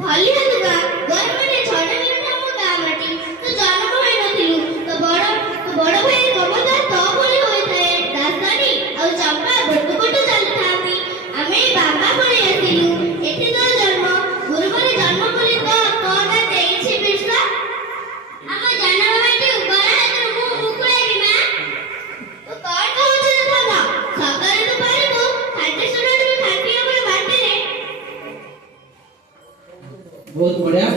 भली हलुगा घर माने छड़े मिनट हम गाँ माटी तो जन्म होई नथिलु तो बड़ भाई कबदा तो बोली होई थाए दासानी और चंपा बटु बटु चली थाती आमे बाबा बोली आसिलु एठी तो जन्म गुरुवारे जन्म बोली तो कोडा देइछि बिरसा हम जन्म माटी ऊपर हाथ मु मुकुलाई मा तो कौन कहउछि तो थाना सकारे तो पारिबो खाटे सुना खाटी हमर बाटे रे बहुत बढ़िया।